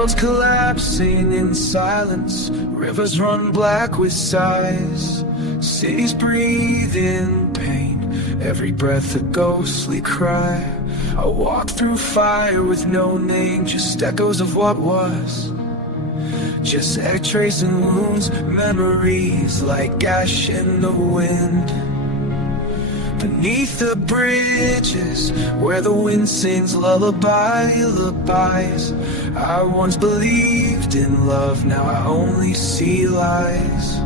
world's collapsing in silence. Rivers run black with sighs. Cities breathe in pain. Every breath a ghostly cry. I walk through fire with no name, just echoes of what was. Just x-rays and wounds, memories like ash in the wind. Beneath the bridges, where the wind sings lullabies. I once believed in love, now I only see lies.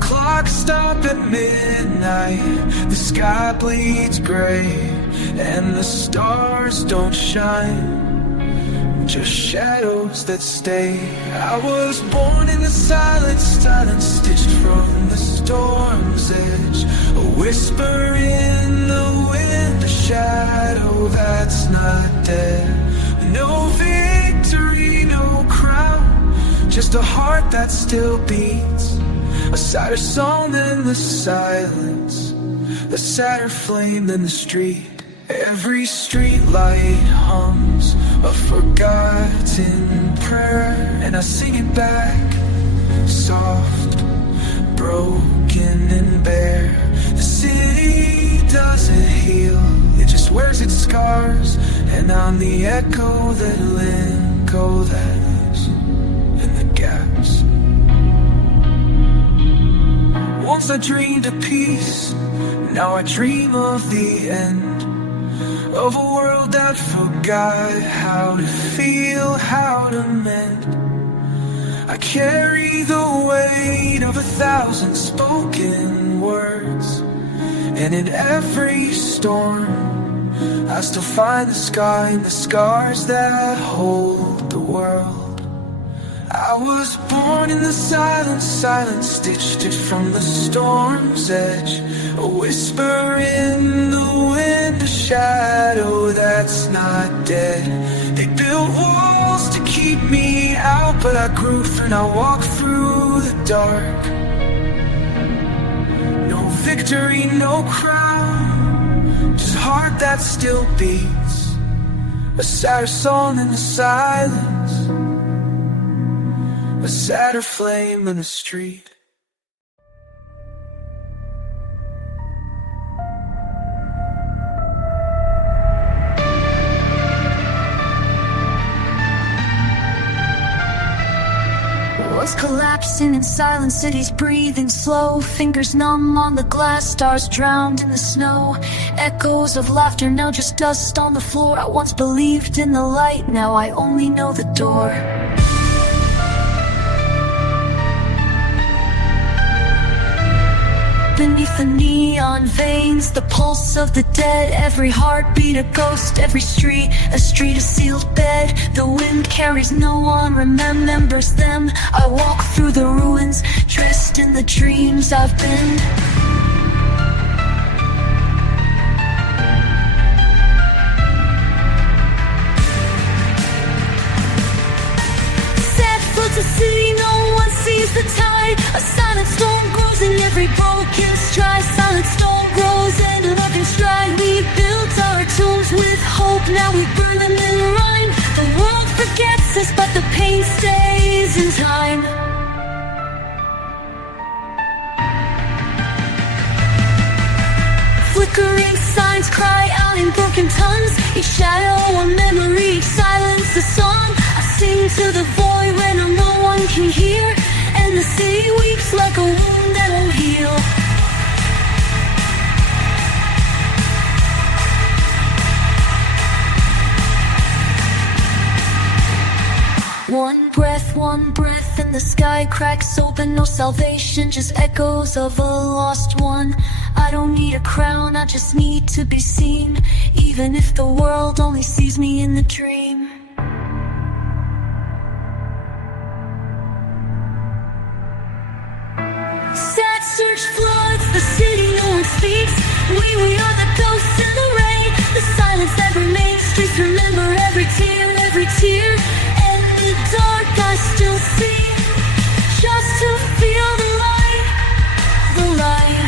Clocks stop at midnight, the sky bleeds gray, and the stars don't shine, just shadows that stay. I was born in the silence, stitched from the storm's edge. A whisper in the wind, a shadow that's not dead. No victory, no crown, just a heart that still beats. A sadder song than the silence, a sadder flame than the street. Every street light hums a forgotten prayer, and I sing it back, soft, broken and bare. The city doesn't heal, it just wears its scars, and I'm the echo that lingers in the gaps. Once I dreamed of peace, now I dream of the end. Of a world that forgot how to feel, how to mend. I carry the weight of 1,000 spoken words, and in every storm I still find the sky and the scars that hold the world. I was born in the silence, stitched from the storm's edge. A whisper in the wind, a shadow that's not dead. They built walls to keep me out, but I grew through and I walk through the dark. No victory, no crown, just heart that still beats. A sadder song in the silence, a sadder flame in the street. Walls collapsing in silence, cities breathing slow. Fingers numb on the glass, stars drowned in the snow. Echoes of laughter, now just dust on the floor. I once believed in the light, now I only know the door. Beneath the neon veins, the pulse of the dead. Every heartbeat a ghost, every street a sealed bed. The wind carries, no one remembers them. I walk through the ruins, dressed in the dreams I've been. Sad floods the city, no one sees the tide. A silent storm grows in every broken stride. Silent storm grows in an open stride. We built our tombs with hope, now we burn them in rhyme. The world forgets us, but the pain stays in time. Flickering signs cry out in broken tongues. Each shadow a memory, each silence a song. I sing to the void when no one can hear, and the city weeps like a wound that won't heal. One breath, and the sky cracks open. No salvation, just echoes of a lost one. I don't need a crown, I just need to be seen, even if the world only sees me in the dream. Sad search floods the city, no one speaks. We are the ghosts in the rain, the silence that remains. Streets remember every tear, every tear. And in the dark I still see, just to feel the light, the light.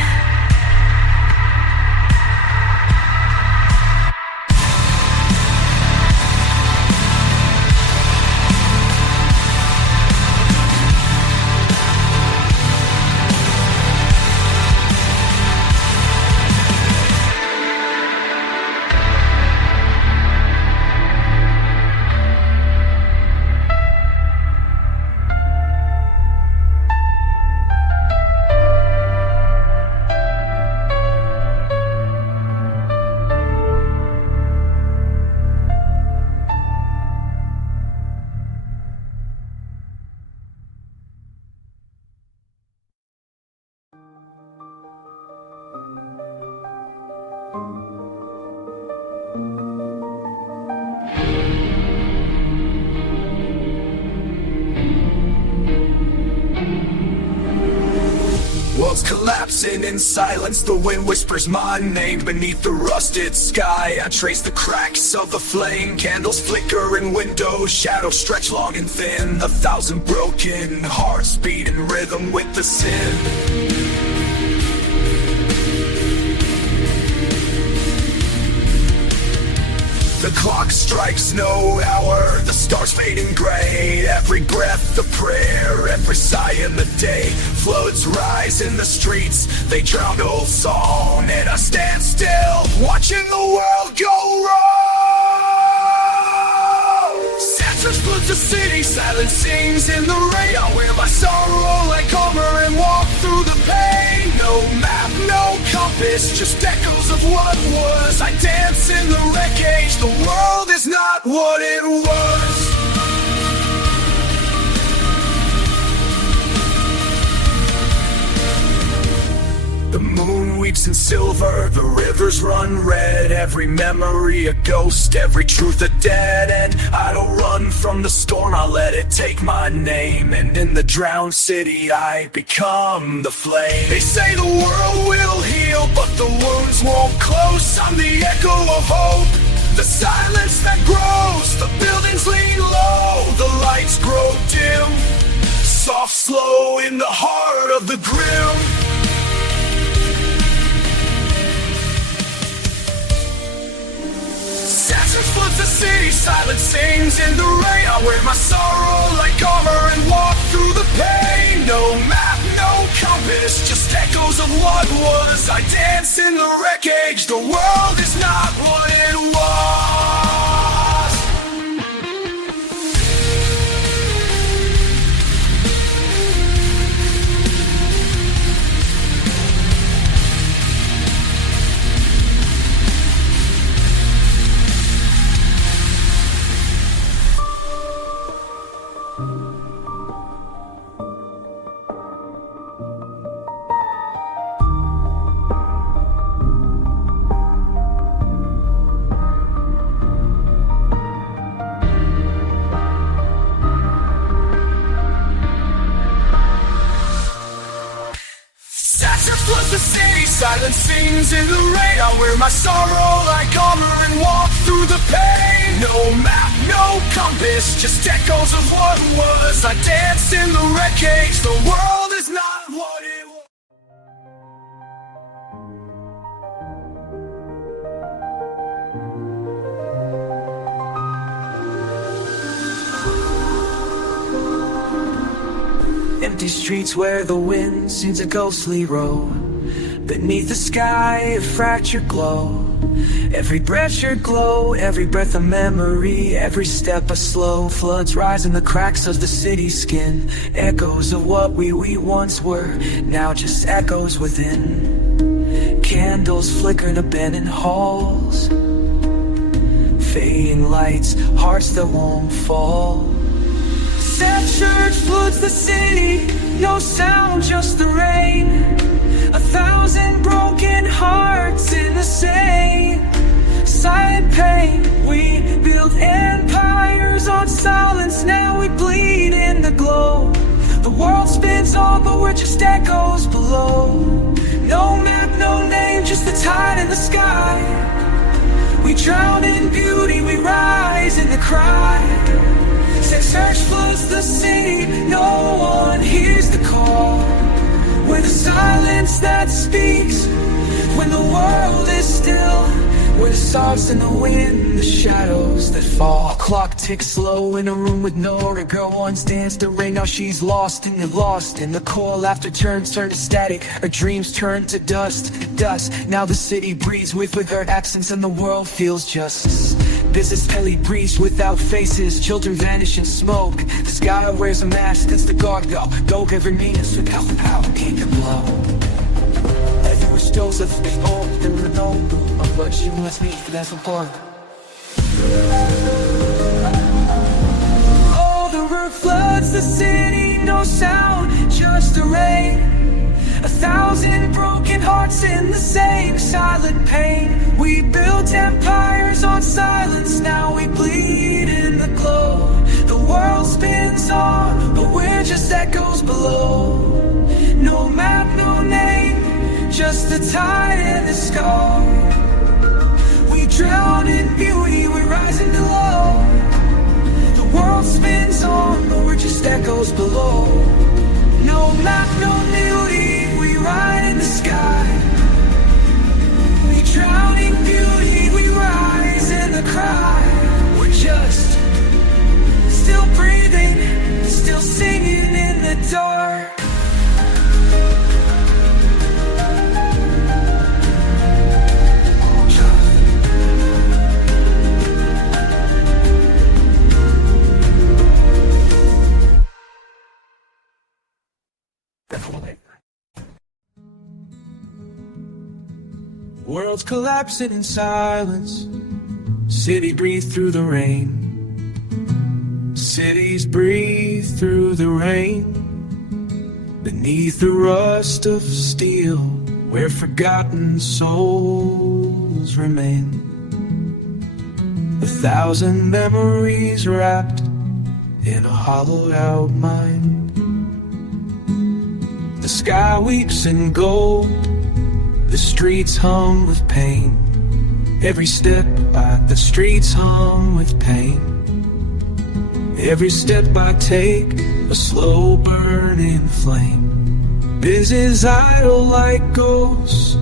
world's collapsing in silence. The wind whispers my name beneath the rusted sky. I trace the cracks of the flame, candles flicker in windows, shadows stretch long and thin. 1,000 broken hearts beat in rhythm with the sin. The clock strikes no hour, the stars fading gray. Every breath a prayer, every sigh in the day. Floods rise in the streets, they drown old song. And I stand still, watching the world go wrong. Satchel floods the city, silence sings in the rain. I wear my sorrow like armor and walk through the pain. No map, no compass, just echoes of what was. I dance in the wreckage, the world is not what it was. The moon weeps in silver, the rivers run red. Every memory a ghost, every truth a dead end. I don't run from the storm, I let it take my name. And in the drowned city I become the flame. They say the world will heal, but the wounds won't close. I'm the echo of hope, the silence that grows. The buildings lean low, the lights grow dim. Soft, slow in the heart of the grim. Satchel floods the city, silence sings in the rain. I wear my sorrow like armor and walk through the pain. No map, no compass, just echoes of what was. I dance in the wreckage, the world is not what it was. Floods the city, silence sings in the rain. I wear my sorrow like armor and walk through the pain. No map, no compass, just echoes of what was. I dance in the wreckage, the world is not what it was. Empty streets where the wind sings a ghostly row. Beneath the sky, a fractured glow. Every breath your glow, every breath a memory. Every step a slow, floods rise in the cracks of the city's skin. Echoes of what we once were, now just echoes within. Candles flicker in abandoned halls. Fading lights, hearts that won't fall. Sad church floods the city, no sound, just the rain. 1,000 broken hearts in the same silent pain. We built empires on silence, now we bleed in the glow. The world spins on, but we're just echoes below. No map, no name, just the tide in the sky. We drown in beauty, we rise in the cry. Search floods the city, no one hears the call. We're the silence that speaks when the world is still. We're the stars in the wind, the shadows that fall. Clock ticks slow in a room with no order. Girl once danced the rain, now she's lost in the core. Laughter turns to static, her dreams turn to dust. Now the city breathes with her absence and the world feels just. Business belly breeze without faces, children vanish in smoke. The sky wears a mask, it's the guard go every means without how can you blow. As you wish Joseph, oh, there were no but you must meet, that's important. Oh, the river floods the city, no sound, just the rain. 1,000 broken hearts in the same silent pain. We built empires on silence, now we bleed in the glow. The world spins on, but we're just echoes below. No map, no name. just the tide and the sky. We drown in beauty, we rise into low. The world spins on, but we're just echoes below. No map, no beauty, we ride in the sky. We drown in beauty, we rise in the cry. We're just still breathing, still singing in the dark. World's collapsing in silence. City breathe through the rain. Cities breathe through the rain. Beneath the rust of steel, where forgotten souls remain. 1,000 memories wrapped in a hollowed out mind. The sky weeps in gold, the streets hum with pain. Every step the streets hum with pain. Every step I take, a slow burning flame. Business idle like ghosts,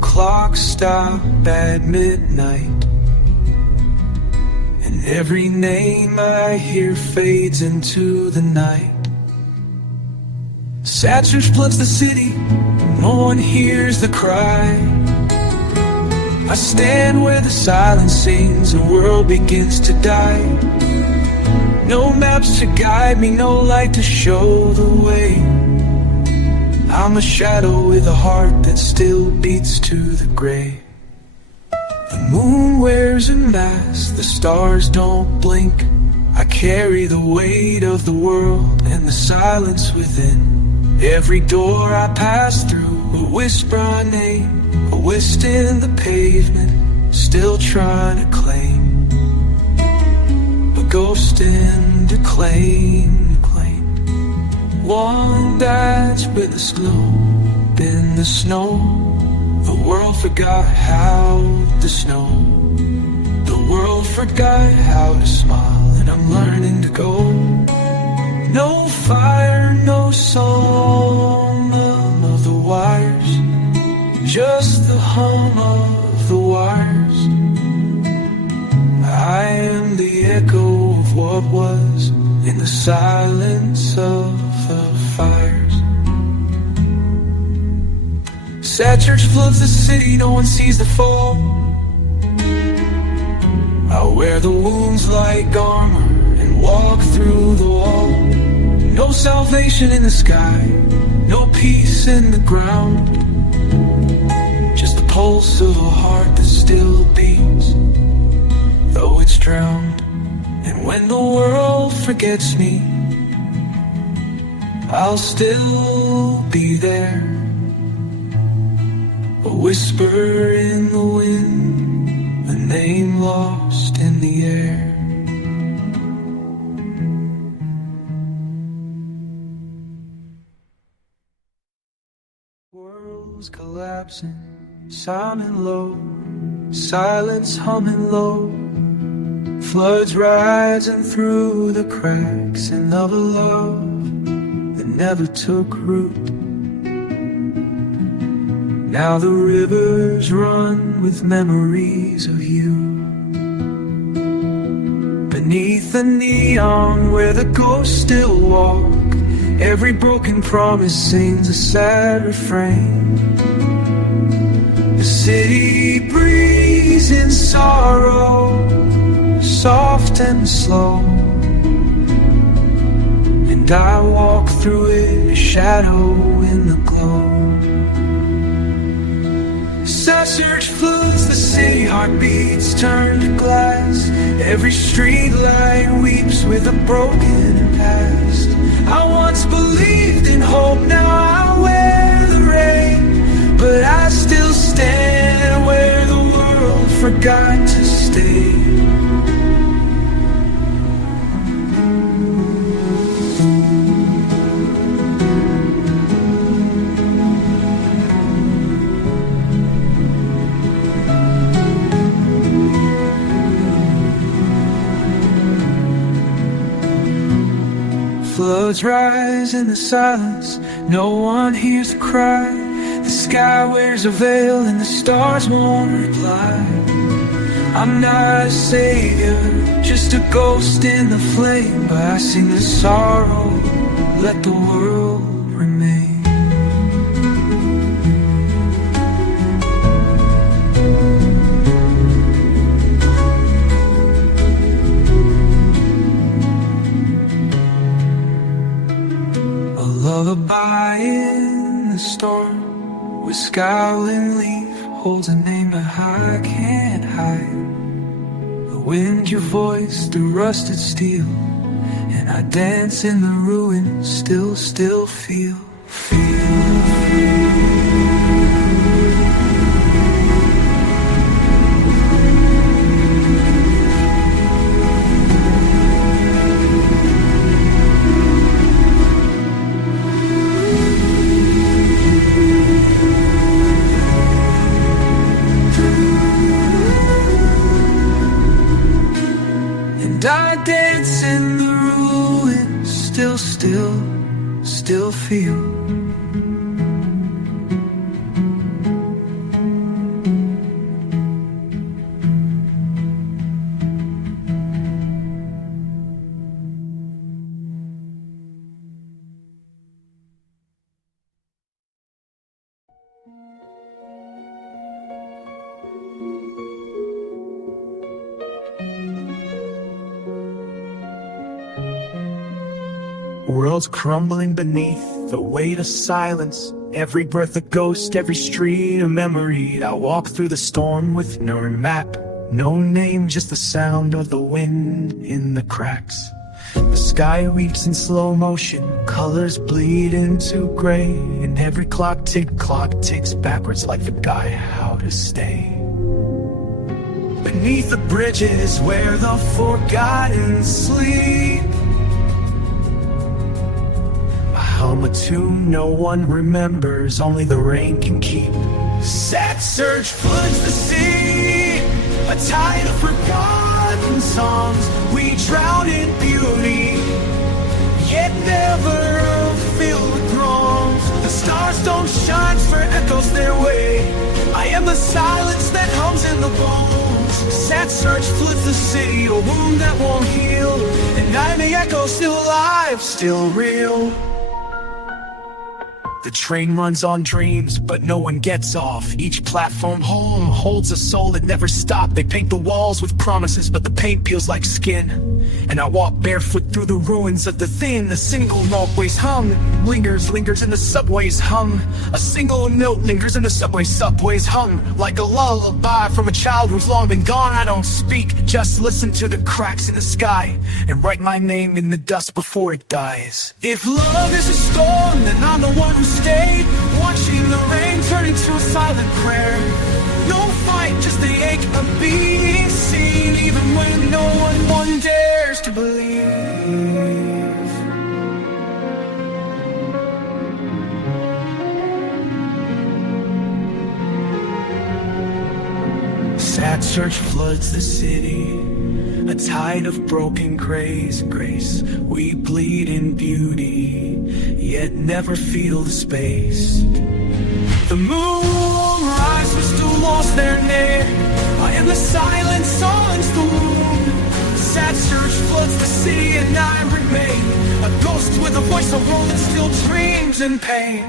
clocks stop at midnight. And every name I hear fades into the night. Sad search floods the city, no one hears the cry. I stand where the silence sings, the world begins to die. No maps to guide me, no light to show the way. I'm a shadow with a heart that still beats to the gray. The moon wears a mask, the stars don't blink. I carry the weight of the world and the silence within. Every door I pass through, a whisper I name, a whist in the pavement, still trying to claim. A ghost in the claim. One that's with the globe in the snow. The world forgot how to snow. The world forgot how to smile, and I'm learning to go. No fire, no song of the wires, just the hum of the wires. I am the echo of what was in the silence of the fires. Sad church floods the city, no one sees the fall. I wear the wounds like armor and walk through the wall. No salvation in the sky, no peace in the ground. Just the pulse of a heart that still beats, though it's drowned. And when the world forgets me, I'll still be there. A whisper in the wind, a name lost in the air. World's collapsing, sounding low, silence humming low. Floods rising through the cracks in of a love that never took root. Now the rivers run with memories of you. Beneath the neon where the ghosts still walk, every broken promise sings a sad refrain. The city breathes in sorrow, soft and slow, and I walk through it, a shadow in the glow. Sad search floods the city, heartbeats turn to glass. Every street light weeps with a broken past. I once believed in hope, now I wear the rain. But I still stand where the world forgot to stay. floods rise in the silence, no one hears the cry. The sky wears a veil and the stars won't reply. I'm not a savior, just a ghost in the flame, but I sing the sorrow, let the world remain. A lullaby in the storm, where scowling leaf holds a name that I can't hide. The wind, your voice, the rusted steel, and I dance in the ruins, still feel. And I dance in the ruins, still feel. Worlds crumbling beneath the weight of silence. Every breath a ghost, every street a memory. I walk through the storm with no map, no name, just the sound of the wind in the cracks. The sky weeps in slow motion, colors bleed into gray, and every clock ticks backwards like the guide how to stay. Beneath the bridges where the forgotten sleep, hum a tune no one remembers, only the rain can keep. Sad surge floods the sea, a tide of forgotten songs. We drown in beauty, yet never feel the throngs. The stars don't shine for echoes their way. I am the silence that hums in the bones. Sad surge floods the city, a wound that won't heal, and I'm the echo, still alive, still real. The train runs on dreams, but no one gets off. Each platform home holds a soul that never stopped. They paint the walls with promises, but the paint peels like skin. And I walk barefoot through the ruins of the thin. A single note weighs hum, lingers in the subway's hum. A single note lingers in the subway's hum. Like a lullaby from a child who's long been gone. I don't speak, just listen to the cracks in the sky, and write my name in the dust before it dies. If love is a storm, then I'm the one who stayed, watching the rain turn into a silent prayer. No fight, just the ache of being seen, even when no one dares to believe. Sad surge floods the city, a tide of broken grace. We bleed in beauty, yet never feel the space. The moon rise, we still lost their name. I am the silence on the wound. Sad surge floods the city and I remain a ghost with a voice, a world that still dreams in pain.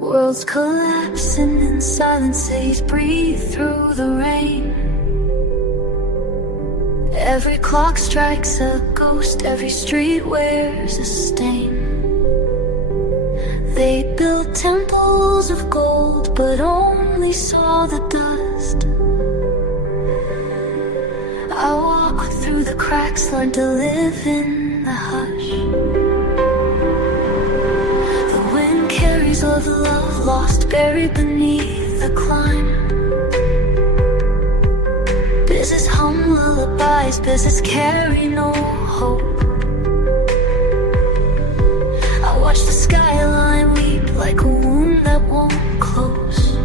Worlds collapsing in silence, cities breathe through the rain. Every clock strikes a ghost, every street wears a stain. They built temples of gold, but only saw the dust. through the cracks, learn to live in the hush. The wind carries all the love lost, buried beneath the climb. Business hum lullabies, business carry no hope. I watch the skyline weep like a wound that won't close.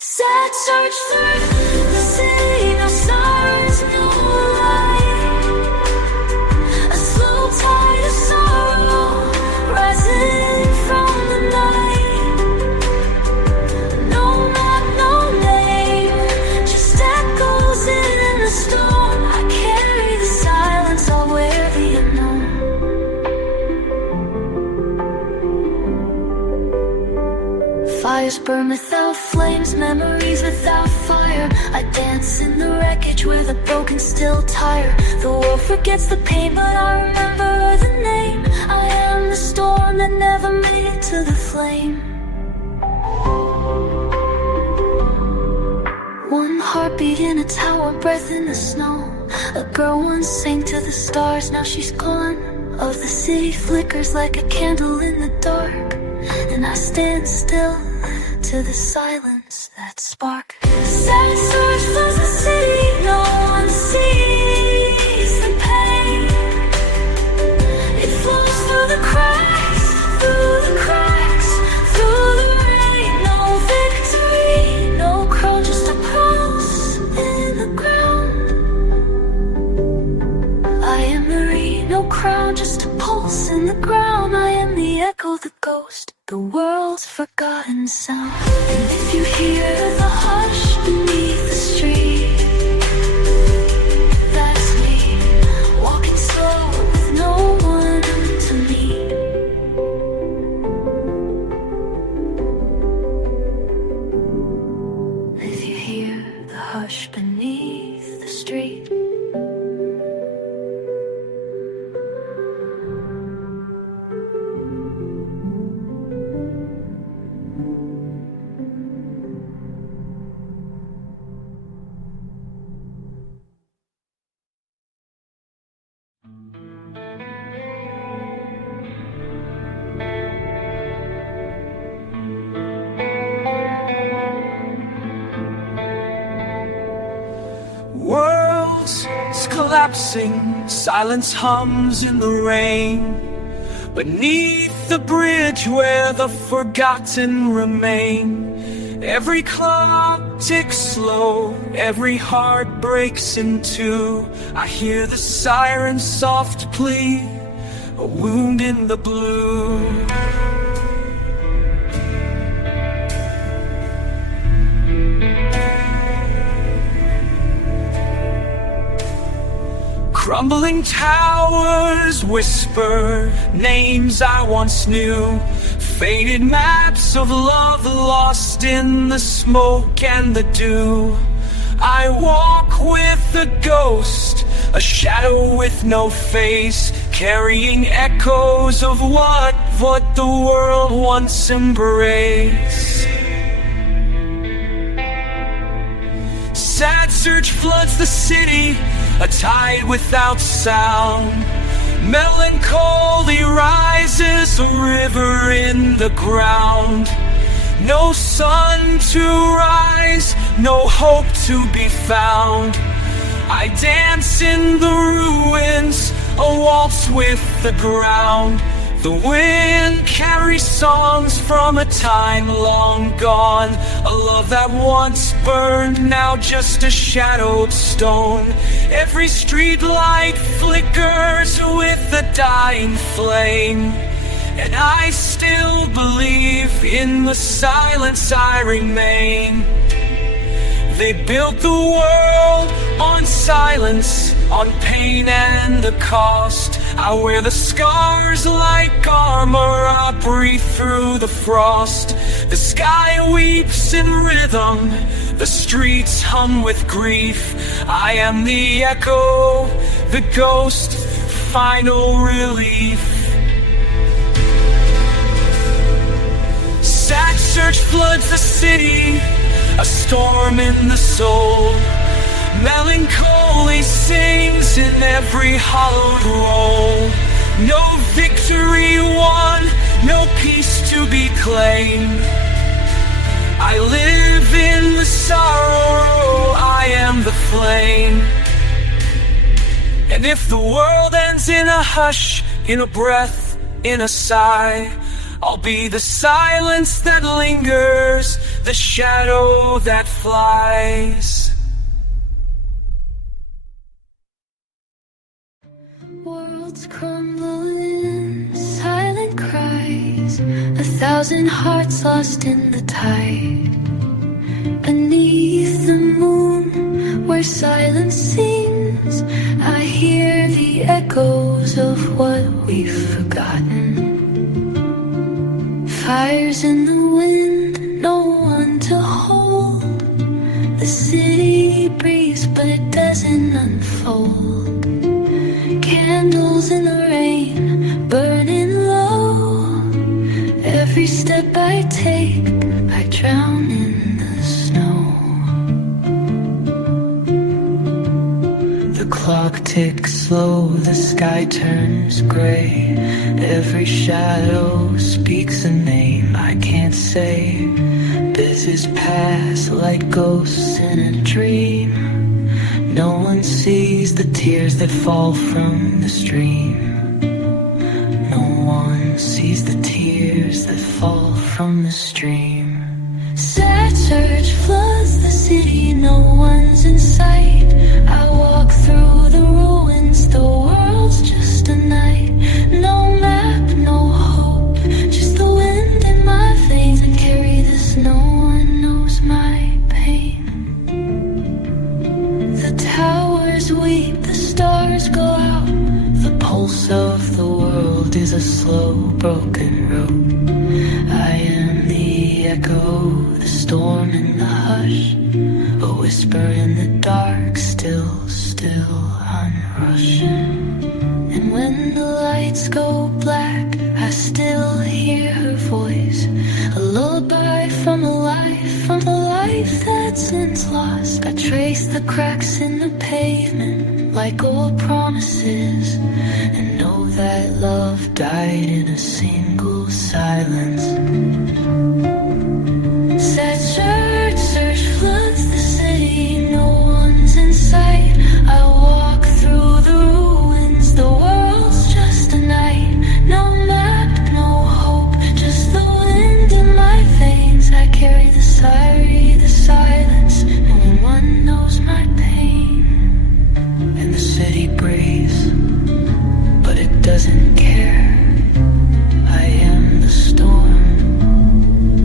Sad search through the city, no sirens, no light. A slow tide of sorrow rising from the night. No map, no name, just echoes in the storm. I carry the silence, I'll wear the unknown. Fires burn without flames, memories without fire. I dance in the wreckage where the broken still tire. The world forgets the pain, but I remember the name. I am the storm that never made it to the flame. One heartbeat in a tower, breath in the snow. A girl once sang to the stars, now she's gone. Of the city flickers like a candle in the dark, and I stand still to the silence that spark. Sad search fills the city, no one sees the pain. It flows through the cracks, through the cracks, through the rain. No victory, no crown, just a pulse in the ground. I am Marie, no crown, just a pulse in the ground. I am the echo, the ghost, the world's forgotten sound. And if you hear the hush beneath the street, that's me, walking slow with no one to meet. If you hear the hush beneath the street, World's collapsing, silence hums in the rain. Beneath the bridge where the forgotten remain, every clock ticks slow, every heart breaks in two. I hear the siren's soft plea, a wound in the blue. Crumbling towers whisper names I once knew, faded maps of love lost in the smoke and the dew. I walk with a ghost, a shadow with no face, carrying echoes of what the world once embraced. Sad search floods the city, a tide without sound. Melancholy rises, a river in the ground. No sun to rise, no hope to be found. I dance in the ruins, a waltz with the ground. The wind carries songs from a time long gone, a love that once burned, now just a shadowed stone. Every street light flickers with a dying flame, and I still believe in the silence I remain. They built the world on silence, on pain and the cost. I wear the scars like armor, I breathe through the frost. The sky weeps in rhythm, the streets hum with grief. I am the echo, the ghost, final relief. Sad search floods the city, a storm in the soul. Melancholy sings in every hollowed roll. No victory won, no peace to be claimed. I live in the sorrow, I am the flame. And if the world ends in a hush, in a breath, in a sigh, I'll be the silence that lingers, the shadow that flies. Worlds crumbling, silent cries, 1,000 hearts lost in the tide. Beneath the moon, where silence sings, I hear the echoes of what we've forgotten. Fires in the wind, no one to hold. The city breathes, but it doesn't unfold. Candles in the rain, burning low. Every step I take, I drown in the snow. The clock ticks slow, the sky turns gray. Every shadow speaks a name I can't say. Busies pass like ghosts in a dream. No one sees the tears that fall from the stream. No one sees the tears that fall from the stream. Sad surge floods the city, no one's in sight. I walk through the ruins, the world's just a night. No map, no hope, just the wind in my veins. I carry this, no one knows my pain. The towers weep, the stars go out. The pulse of the world is a slow, broken road. I am the echo, the storm in the hush, a whisper in the dark, still, unrushing. And when the lights go black, I still hear her voice, a lullaby from a life, from the life that's since lost. I trace the cracks in the pavement like old promises, and know that love died in a single silence. Sad surge floods the city, no one's in sight. I walk through the ruins, the world's just a night. No map, no hope, just the wind in my veins. I carry the silence, no one knows my pain. And the city breathes, but it doesn't care. I am the storm,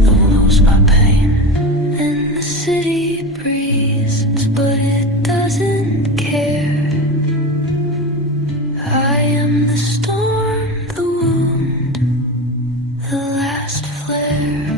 who knows my pain. And the city breathes, but it doesn't care. I am the storm, the wound, the last flare.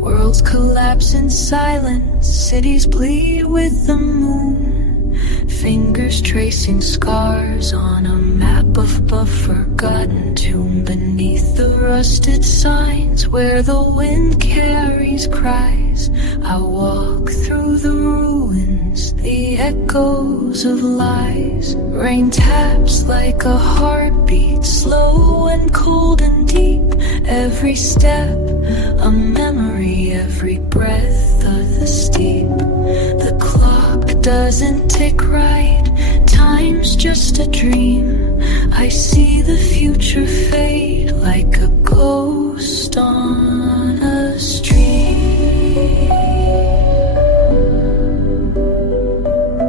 Worlds collapse in silence, cities bleed with the moon. Fingers tracing scars on a map of a forgotten tomb. Beneath the rusted signs where the wind carries cries, I walk through the ruins, the echoes of lies. Rain taps like a heartbeat, slow and cold and deep. Every step a memory, every breath of the steep. The clock doesn't tick right, time's just a dream. I see the future fade like a ghost on a stream.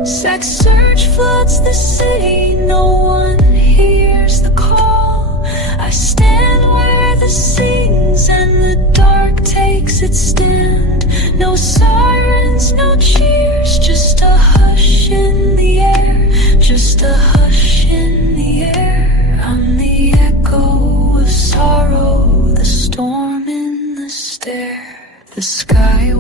Sex surge floods the city, no one hears the call. I stand where the sings and the dark takes its stand. No sirens, no cheers, just a hush in the air, just a hush in the air. I'm the echo of sorrow, the storm in the stair. The sky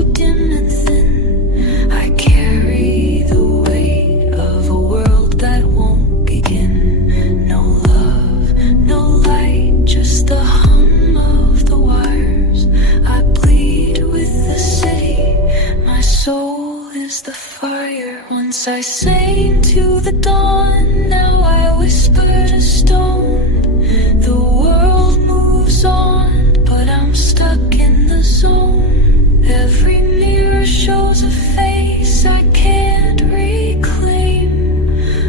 so dim and thin. I carry the weight of a world that won't begin. No love, no light, just the hum of the wires. I bleed with the city, my soul is the fire. Once I sang to the dawn, now I whisper to stone. The world moves on, but I'm stuck in the zone. Every mirror shows a face I can't reclaim.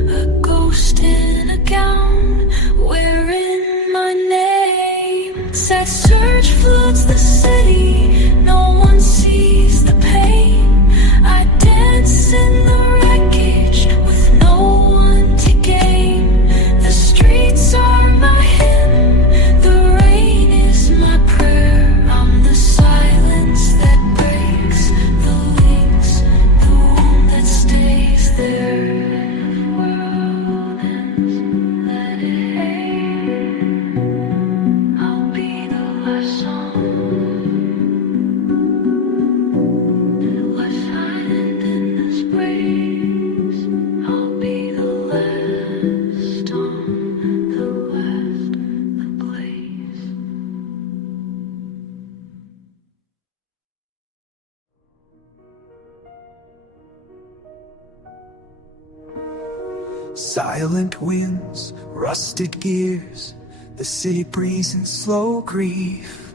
A ghost in a gown, wearing my name. Sad search floods the city, no one sees the pain. I dance in the wreckage with no one to gain. The streets are my hymn, the rain is my prayer. I'm the silence that breaks the links, the wound that stays there. World ends, let it end. I'll be the last song, less silent in this place. I'll be the last on the last, the place. Silent winds, rusted gears, the city breathes in slow grief.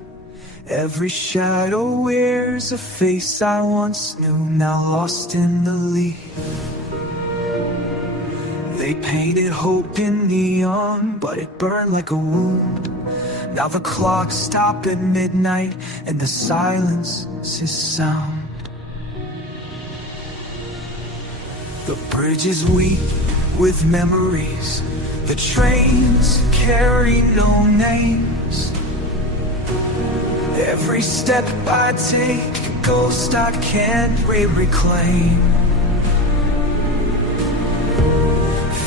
Every shadow wears a face I once knew, now lost in the leaf. They painted hope in neon, but it burned like a wound. Now the clock stopped at midnight, and the silence is sound. The bridge is weak with memories, the trains carry no names. Every step I take, a ghost I can't reclaim.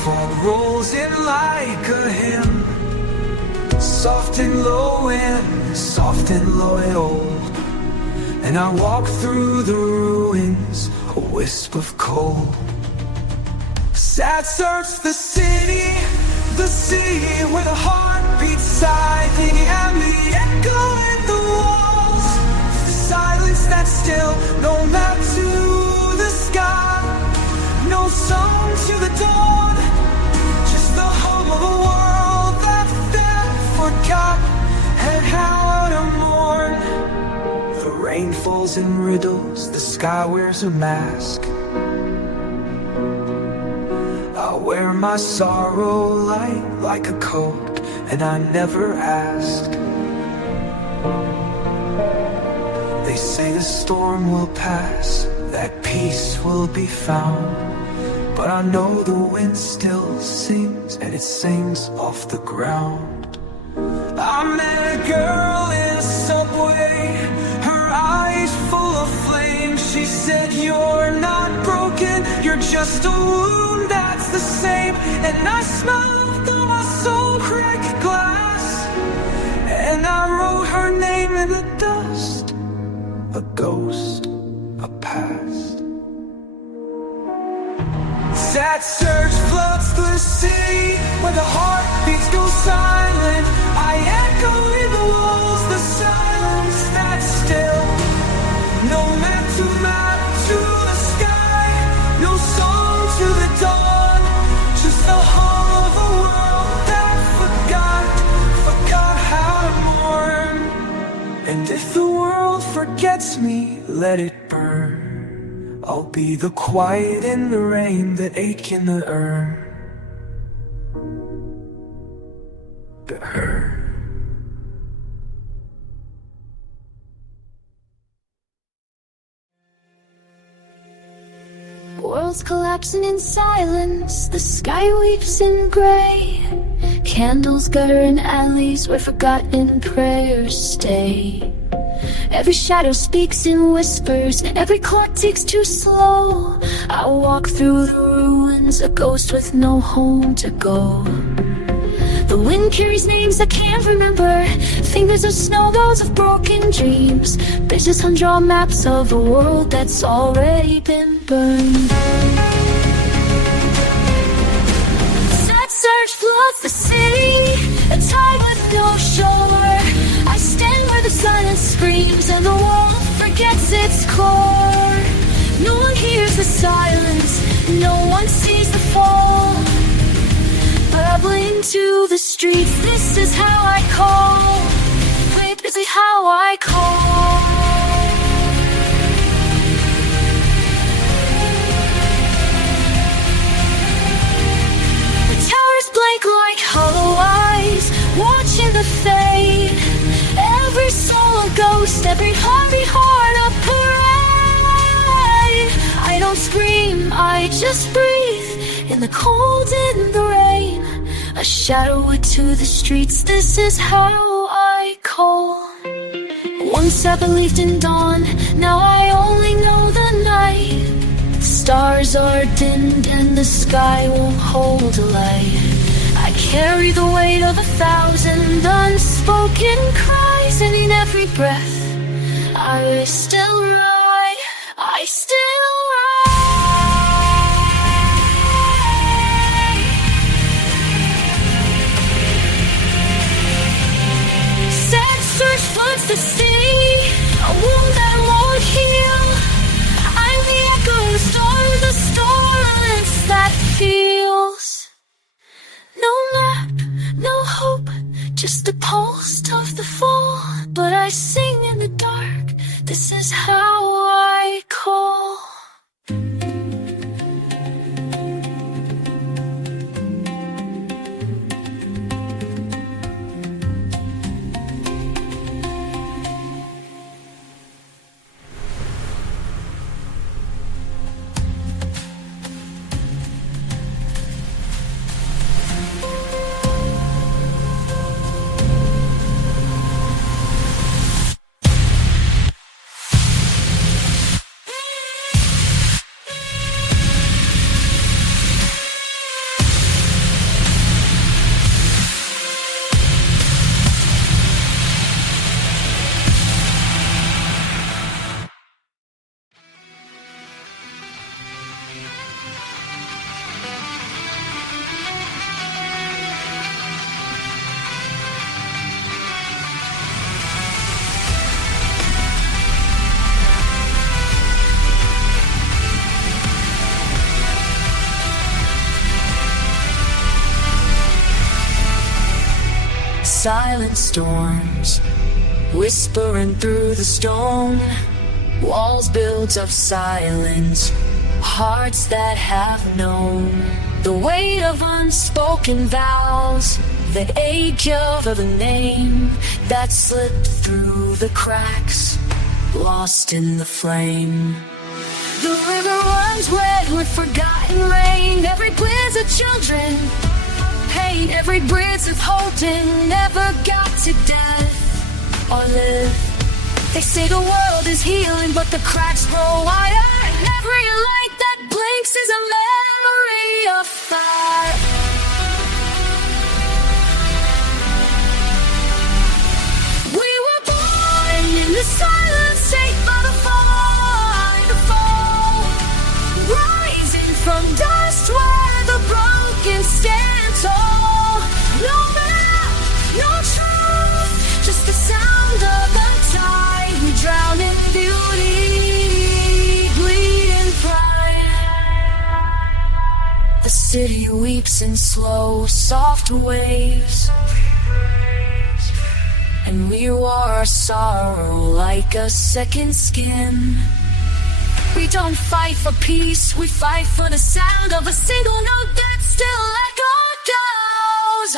Fog rolls in like a hymn, soft and low and soft and low and old. And I walk through the ruins, a wisp of cold. Sad search the city where the heart beats silently, and the echo in the walls. The silence that's still, no map to the sky, no song to the dawn, just the hum of a world that forgot and how to mourn. The rain falls in riddles, the sky wears a mask. I wear my sorrow light like a coat, and I never ask. They say the storm will pass, that peace will be found. But I know the wind still sings, and it sings off the ground. I met a girl in a subway, her eyes full of flame. She said, "You're not broken, you're just a wound that's the same." And I smiled through my soul-cracked glass, and I wrote her name in the dust, a ghost, a past. That search floods the city where the heartbeats go silent. I echo in the walls, the silence that's still. No map to the sky, no song to the dawn, just the hum of a world that forgot how to mourn. And if the world forgets me, let it burn. I'll be the quiet in the rain, that ache in the urn, the hurt. World's collapsing in silence, the sky weeps in gray. Candles gutter in alleys where forgotten prayers stay. Every shadow speaks in whispers, every clock ticks too slow. I walk through the ruins, a ghost with no home to go. The wind carries names I can't remember, Fingers of snow, those of broken dreams. Bridges on draw maps of a world that's already been burned. Sad surge floods the city, a tide with no shore. I stand where the silence screams and the world forgets its core. No one hears the silence, no one sees the fall. Babbling to the streets, this is how I call. Wait, this is how I call. The towers blank like hollow eyes, watching the fade. Every soul a ghost, every heart a parade. I don't scream, I just breathe in the cold, in the rain. A shadow to the streets, this is how I call. Once I believed in dawn, now I only know the night. Stars are dimmed and the sky won't hold a light. I carry the weight of 1,000 unspoken cries, and in every breath I still ride, I still ride. Sad surge floods the city, a wound that won't heal. I'm the echo, the storm, the silence that feels. No map, no hope, just the pulse of the fall. But I sing in the dark, this is how I call. Silent storms, whispering through the storm. Walls built of silence, hearts that have known the weight of unspoken vows, the ache of a name that slipped through the cracks, lost in the flame. The river runs red with forgotten rain. Every bliss of children, pain, every bridge of holding never got to death or live. They say the world is healing, but the cracks grow wider, and every light that blinks is a memory of fire. We were born in the silence, shaped by the fall, rising from dust where the broken stand tall. No map, no truth, just the sound of the tide. We drown in beauty, bleed in pride. The city weeps in slow, soft waves, and we wore our sorrow like a second skin. We don't fight for peace, we fight for the sound of a single note that still echoes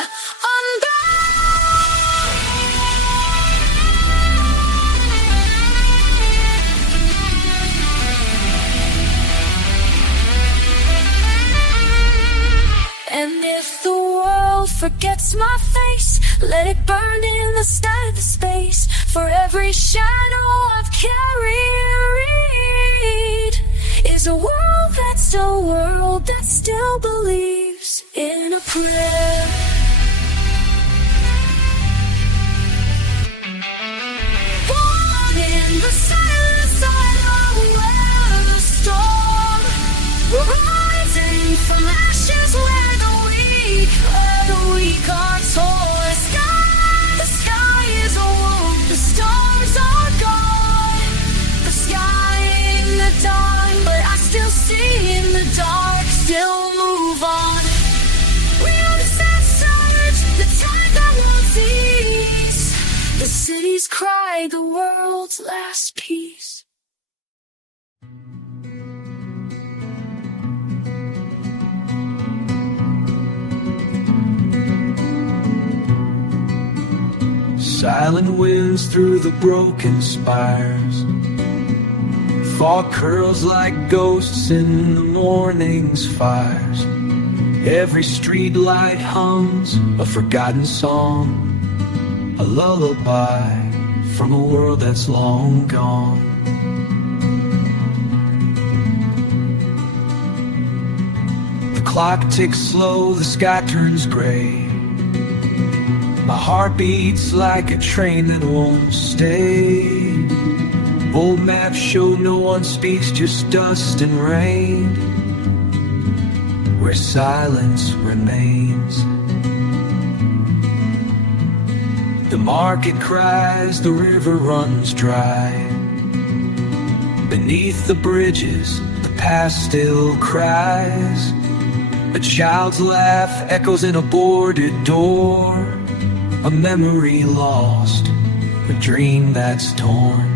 unbound. And if the world forgets my face, let it burn in the sky, the space. For every shadow I've carried is a world that still believes in a prayer. still move on. We are the sad surge, the tide that won't cease. The cities cry the world's last piece. Silent winds through the broken spires. Fog curls like ghosts in the morning's fires. Every street light hums a forgotten song, a lullaby from a world that's long gone. The clock ticks slow, the sky turns gray. My heart beats like a train that won't stay. Old maps show no one speaks, just dust and rain, where silence remains. The market cries, the river runs dry. Beneath the bridges, the past still cries. A child's laugh echoes in a boarded door. A memory lost, a dream that's torn.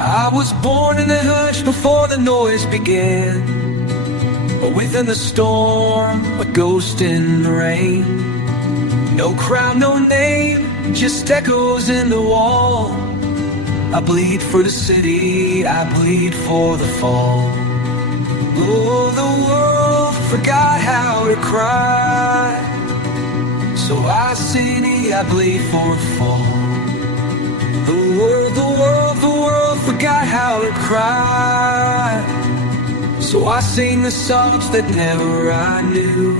I was born in the hush before the noise began, but within the storm, a ghost in the rain. No crown, no name, just echoes in the wall. I bleed for the city, I bleed for the fall. Oh, the world forgot how to cry, so I city, I bleed for a fall. The world forgot how to cry, so I sing the songs that never I knew.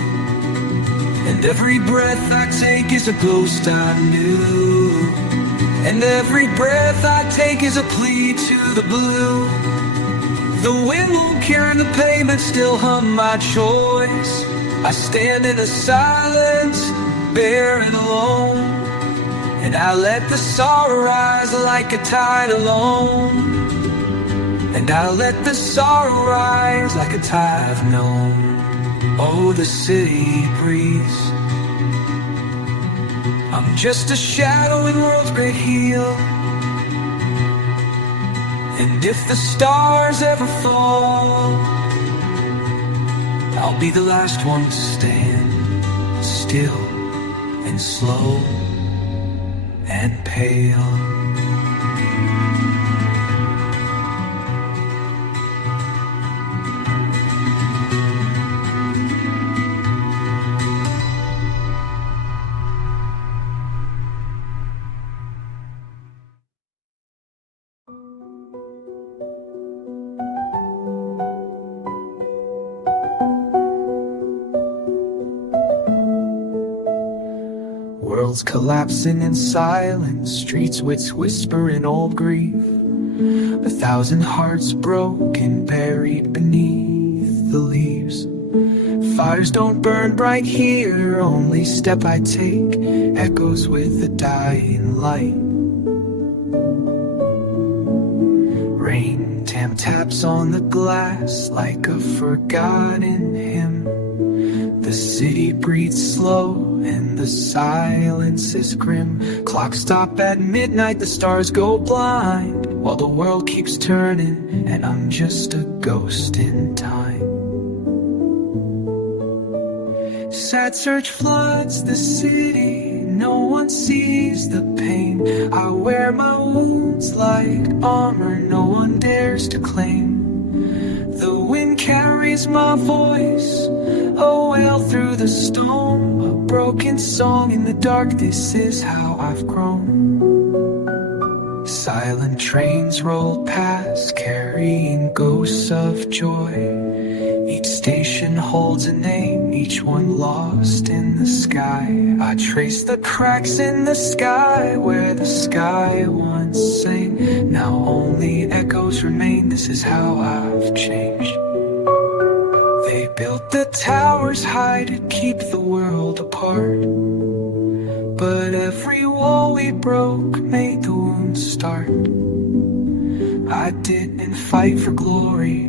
And every breath I take is a ghost I knew. And every breath I take is a plea to the blue. The wind won't carry the pavement, still hum my choice. I stand in the silence, bare and alone, and I let the sorrow rise like a tide alone. And I let the sorrow rise like a tide I've known. Oh, the city breeze, I'm just a shadow in world's great heel. And if the stars ever fall, I'll be the last one to stand still and slow and pale. Worlds collapsing in silence, streets whisper in old grief. 1,000 hearts broken, buried beneath the leaves. Fires don't burn bright here, only step I take echoes with the dying light. Rain taps on the glass like a forgotten hymn. The city breathes slow and the silence is grim. Clocks stop at midnight, the stars go blind, while the world keeps turning and I'm just a ghost in time. Sad search floods the city, no one sees the pain. I wear my wounds like armor, no one dares to claim. The wind carries my voice, a wail through the storm, a broken song in the dark. This is how I've grown. Silent trains roll past, carrying ghosts of joy. Each station holds a name, each one lost in the sky. I trace the cracks in the sky where the sky once sang. Now only echoes remain, this is how I've changed. They built the towers high to keep the world apart, but every wall we broke made the wounds start. I didn't fight for glory,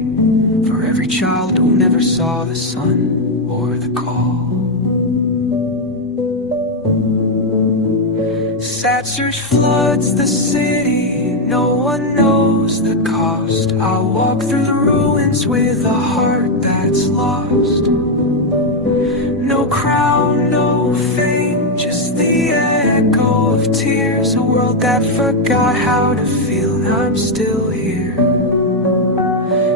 for every child who never saw the sun or the call. Sad search floods the city, no one knows the cost. I'll walk through the ruins with a heart that's lost. No crown, no fame, just the echo of tears. A world that forgot how to feel, and I'm still here.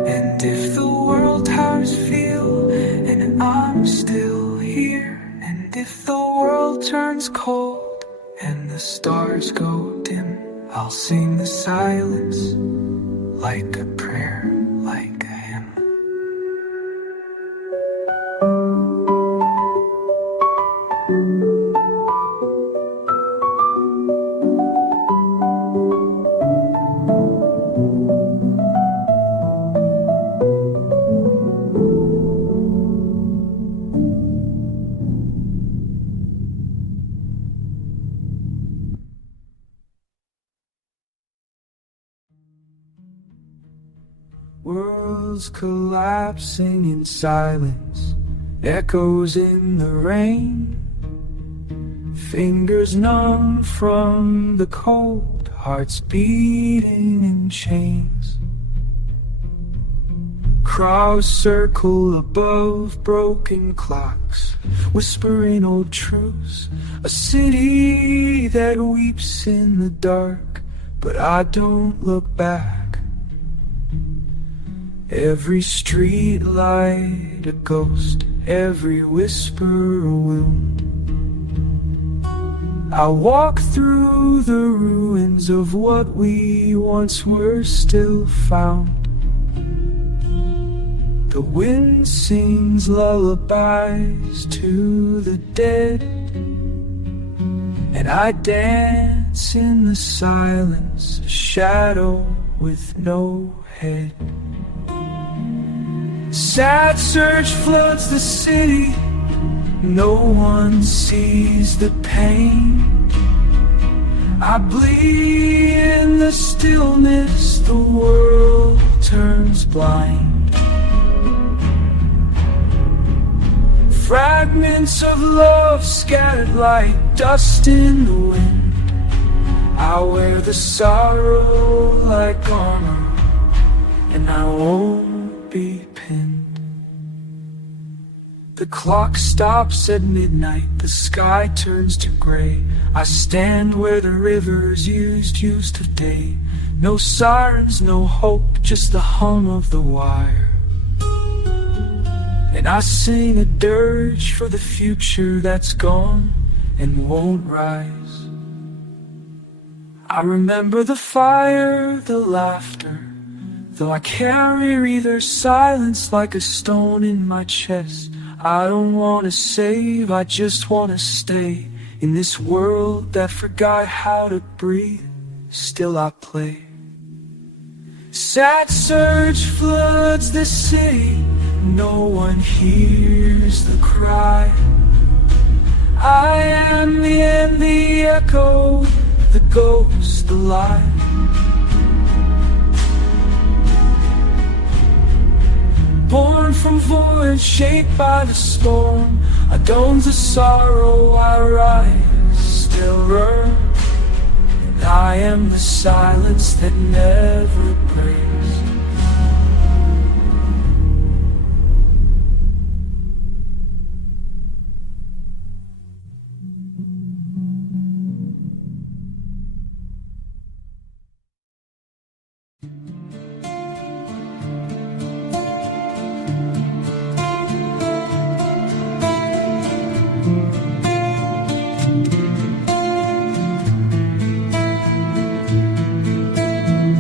And if the world has feel, and I'm still here. And if the world turns cold and the stars go dim, I'll sing the silence like a prayer, like a hymn. Worlds collapsing in silence, echoes in the rain. Fingers numb from the cold, hearts beating in chains. Crowds circle above broken clocks, whispering old truths. A city that weeps in the dark, but I don't look back. Every street light a ghost, every whisper a wound. I walk through the ruins of what we once were, still found. The wind sings lullabies to the dead, and I dance in the silence, a shadow with no head. Sad search floods the city, no one sees the pain. I bleed in the stillness, the world turns blind. Fragments of love scattered like dust in the wind. I wear the sorrow like armor, and I won't be pinned. The clock stops at midnight, the sky turns to gray. I stand where the rivers used of day. No sirens, no hope, just the hum of the wire. And I sing a dirge for the future that's gone and won't rise. I remember the fire, the laughter, though I carry their silence like a stone in my chest. I don't want to save, I just want to stay in this world that forgot how to breathe. Still I play. Sad surge floods the city, no one hears the cry. I am the end, the echo, the ghost, the lie. Born from void, shaped by the storm, adorns the sorrow, I rise, still run. And I am the silence that never breaks.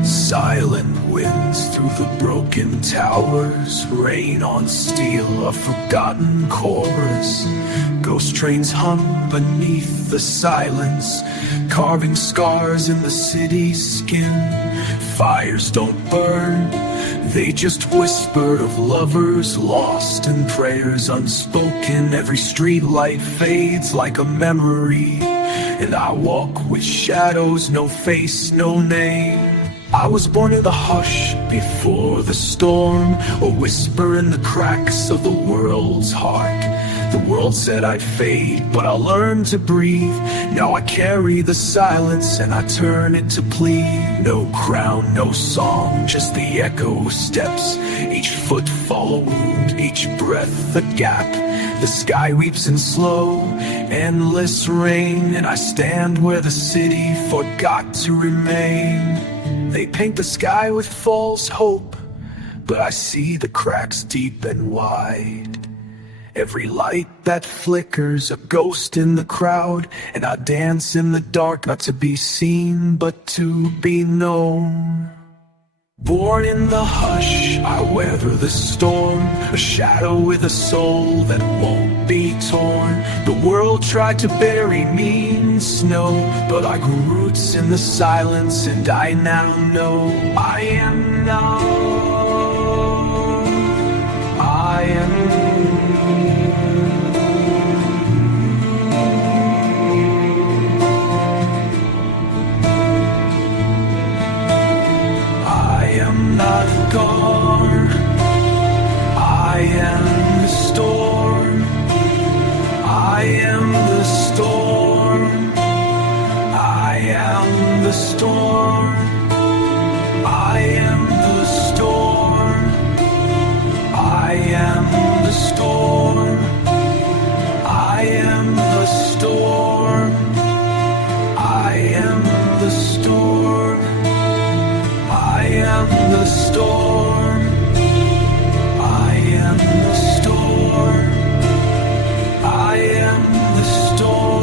Silent winds through the broken towers, rain on steel, a forgotten chorus. Ghost trains hum beneath the silence, carving scars in the city's skin. Fires don't burn, they just whisper of lovers lost and prayers unspoken. Every street light fades like a memory, and I walk with shadows, no face, no name. I was born in the hush before the storm, a whisper in the cracks of the world's heart. The world said I'd fade, but I learned to breathe. Now I carry the silence and I turn it to plea. No crown, no song, just the echo steps. Each footfall a wound, each breath a gap. The sky weeps in slow, endless rain, and I stand where the city forgot to remain. They paint the sky with false hope, but I see the cracks deep and wide. Every light that flickers, a ghost in the crowd, and I dance in the dark, not to be seen, but to be known. Born in the hush, I weather the storm, a shadow with a soul that won't be torn. The world tried to bury me in snow, but I grew roots in the silence, and I now know I am now. I am. Not gone. I am the storm. I am the storm. I am the storm. I am the storm. I am the storm. I am the storm. I am the storm. I am the storm. I am the storm. I am the storm.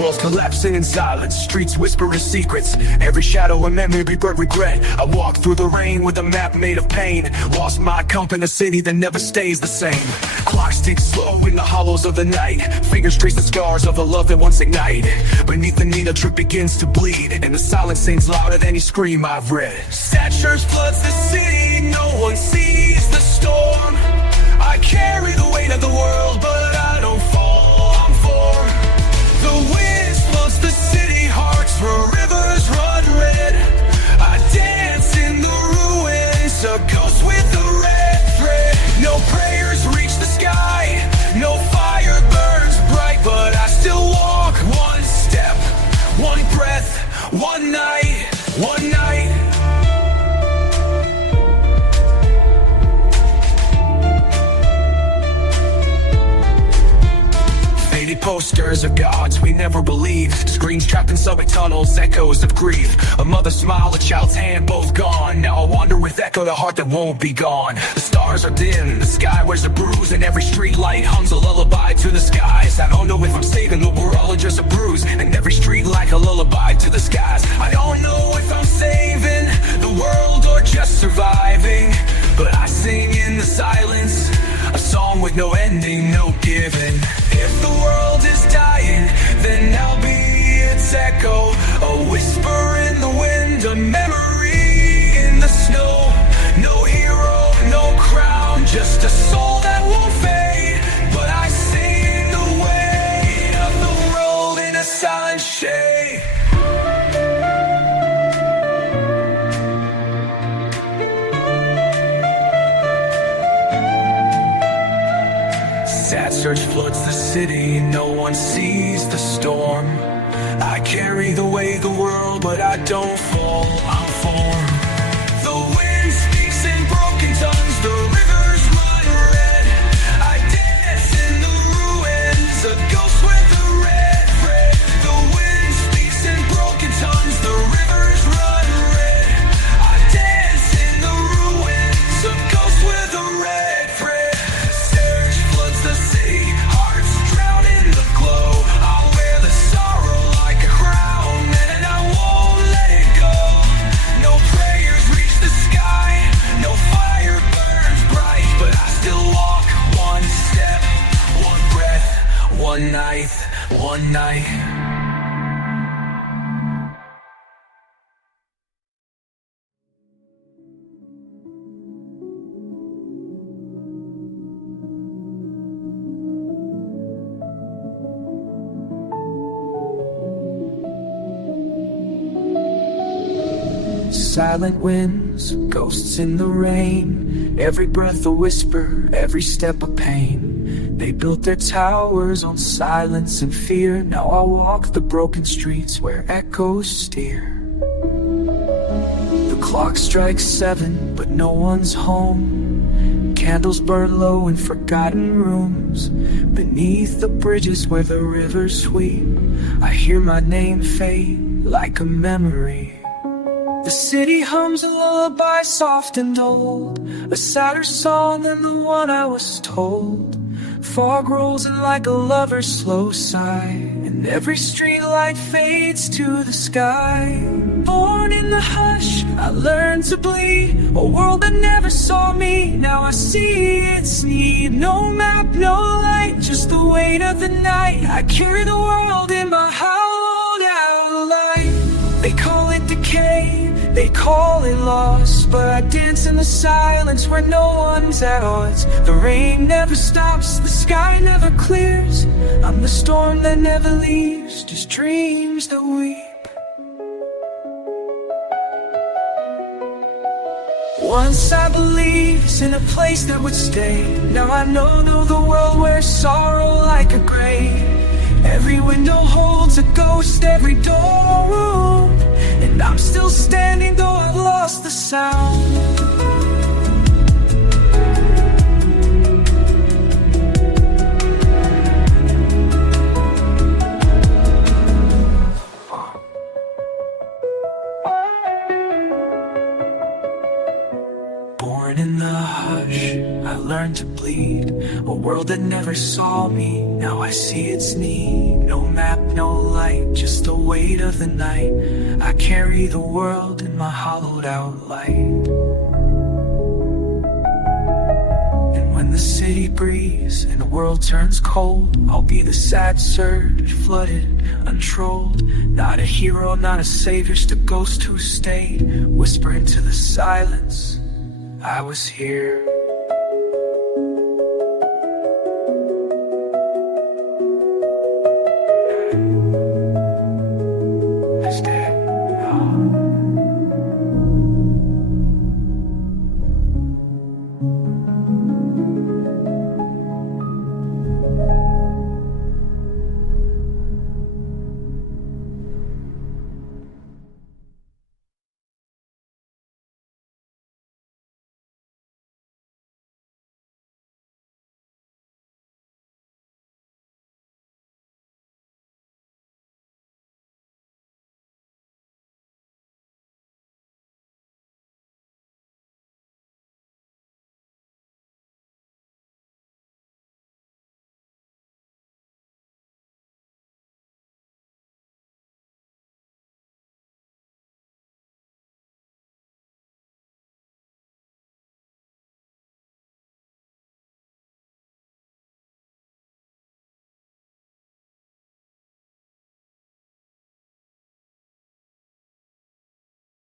Walls collapsing in silence, streets whispering secrets. Every shadow a memory but regret. I walk through the rain with a map made of pain. Lost my compass in a city that never stays the same. Clocks tick slow in the hollows of the night. Fingers trace the scars of the love that once ignited. Beneath the needle drip begins to bleed, and the silence sings louder than any scream I've read. Satures floods the city, no one sees the storm. I carry the weight of the world, but I don't fall, I'm formed. The wind floats the city, hearts where rivers run red. I dance in the ruins, a ghost with a red thread. No prayers reach the sky, no fire burns bright, but I still walk one step, one breath, one night, one night. Posters of gods we never believed. Screams trapped in subway tunnels, echoes of grief. A mother's smile, a child's hand, both gone. Now I wander with echo, the heart that won't be gone. The stars are dim, the sky wears a bruise, and every street light hums a lullaby to the skies. I don't know if I'm saving the world or just a bruise, and every street like a lullaby to the skies. I don't know if I'm saving the world or just surviving, but I sing in the silence, a song with no ending, no giving. If the world is dying, then I'll be its echo, a whisper in the wind, a memory in the snow. No hero, no crown, just a soul that won't fade. But I sing the weight of the world in a silent shade. Sad search floods the city, no one sees the storm. I carry the weight of the world, but I don't fall, I'm formed. The wind speaks in broken tongues, the rivers run red. I dance in the ruins, a ghost with a red thread. The wind speaks in broken tongues, the rivers run red. I dance in the ruins, a ghost with a red thread. Surge floods the city, hearts drown in the glow. I'll wear the sorrow like a crown, and I won't let it go. one night. Silent winds, ghosts in the rain, every breath a whisper, every step a pain. They built their towers on silence and fear. Now I walk the broken streets where echoes steer. The clock strikes 7, but no one's home. Candles burn low in forgotten rooms. Beneath the bridges where the rivers sweep, I hear my name fade like a memory. The city hums a lullaby soft and old, a sadder song than the one I was told. Fog rolls in like a lover's slow sigh, and every street light fades to the sky. Born in the hush, I learned to bleed, a world that never saw me. Now I see its need. No map, no light, just the weight of the night. I carry the world in my hollowed out life. They call it decay, they call it loss, but I dance in the silence where no one's at odds. The rain never stops, the sky never clears. I'm the storm that never leaves, just dreams that weep. Once I believed in a place that would stay. Now I know though the world wears sorrow like a grave. Every window holds a ghost, every door a wound, and I'm still standing though I've lost the sound. Born in the hush, I learned to bleed, a world that never saw me. Now I see its need. No map, no light, just the weight of the night. I carry the world in my hollowed out light. And when the city breathes and the world turns cold, I'll be the sad surge, flooded, untrolled. Not a hero, not a savior, just a ghost who stayed. Whisper into the silence, I was here.